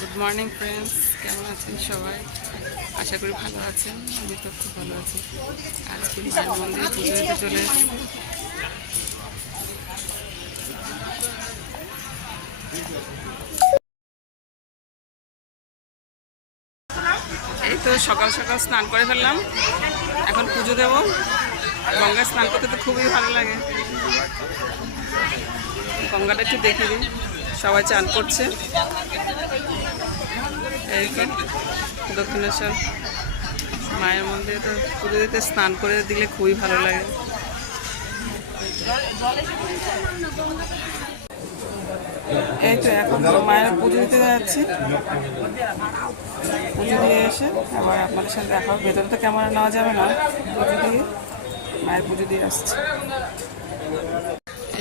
Good morning friends, কেমন আছেন সবাই? আশা করি ভালো আছেন। আমি তো খুব ভালো আছি। আজকে মায়ের মন্দিরে পুজো দিতে চলে এসেছি। এই তো সকাল সকাল স্নান করে ফেললাম, এখন পুজো দেব। গঙ্গায় স্নান করতে তো খুবই ভালো লাগে। গঙ্গাটা একটু দেখিয়ে দিন, সবাই চান করছে। এই তো দক্ষিণেশ্বর মায়ের মন্দিরে তো পুজো দিতে স্নান করে দিলে খুবই ভালো লাগে। এই তো এখন মায়ের পুজো দিতে যাচ্ছি। পুজো দিয়ে এসে আবার আপনাদের সাথে দেখা হবে। ভেতরে তো ক্যামেরা নেওয়া যাবে না, পুজো দিয়ে মায়ের পুজো দিয়ে আসছি।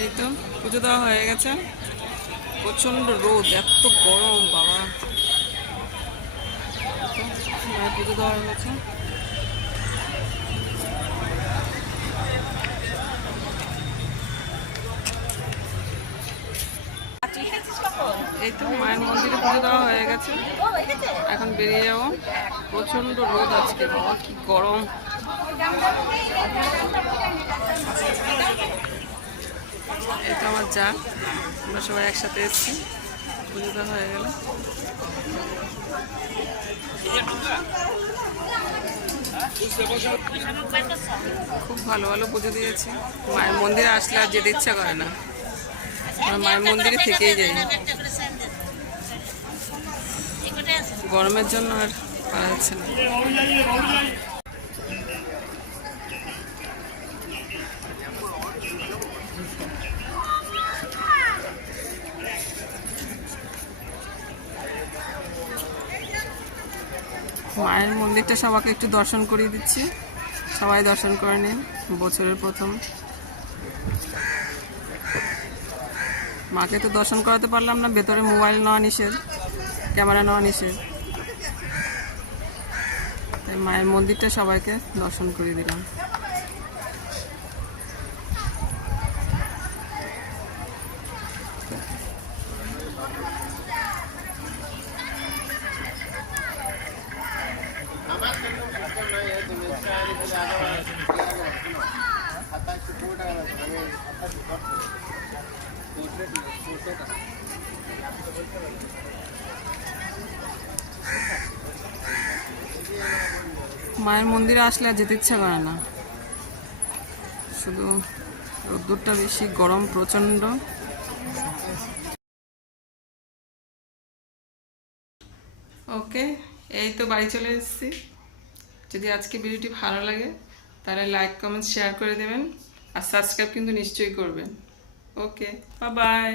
এই তো পুজো দেওয়া হয়ে গেছে। প্রচণ্ড রোদ, এত গরম বাবা। মায়ের পুজো দেওয়া হয়ে গেছে। এই তো মায়ের মন্দিরে পুজো দেওয়া হয়ে গেছে, এখন বেরিয়ে যাবো। প্রচণ্ড রোদ আজকে বাবা, কি গরম। এই তো আমার যা, আমরা সবাই একসাথে এসেছি। পুজো দেওয়া হয়ে গেল। খুব ভালো ভালো পুজো দিয়েছি। মায়ের মন্দিরে আসলে আর যেতে ইচ্ছা করে না, মায়ের মন্দিরে থেকেই যাই। গরমের জন্য আর পারা যাচ্ছে না। মায়ের মন্দিরটা সবাইকে একটু দর্শন করিয়ে দিচ্ছি, সবাই দর্শন করে নিন। বছরের প্রথম মাকে তো দর্শন করাতে পারলাম না, ভেতরে মোবাইল নেওয়া নিষেধ, ক্যামেরা নেওয়া নিষেধ, তাই মায়ের মন্দিরটা সবাইকে দর্শন করিয়ে দিলাম। মায়ের মন্দিরে আসলে আর যেতে ইচ্ছা করে না, শুধু রোদ্দুরটা বেশি, গরম প্রচণ্ড। ওকে, এই তো বাড়ি চলে এসেছি। যদি আজকে ভিডিওটি ভালো লাগে তাহলে লাইক কমেন্ট শেয়ার করে দেবেন, আর সাবস্ক্রাইব কিন্তু নিশ্চয়ই করবেন। ওকে, বাই বাই।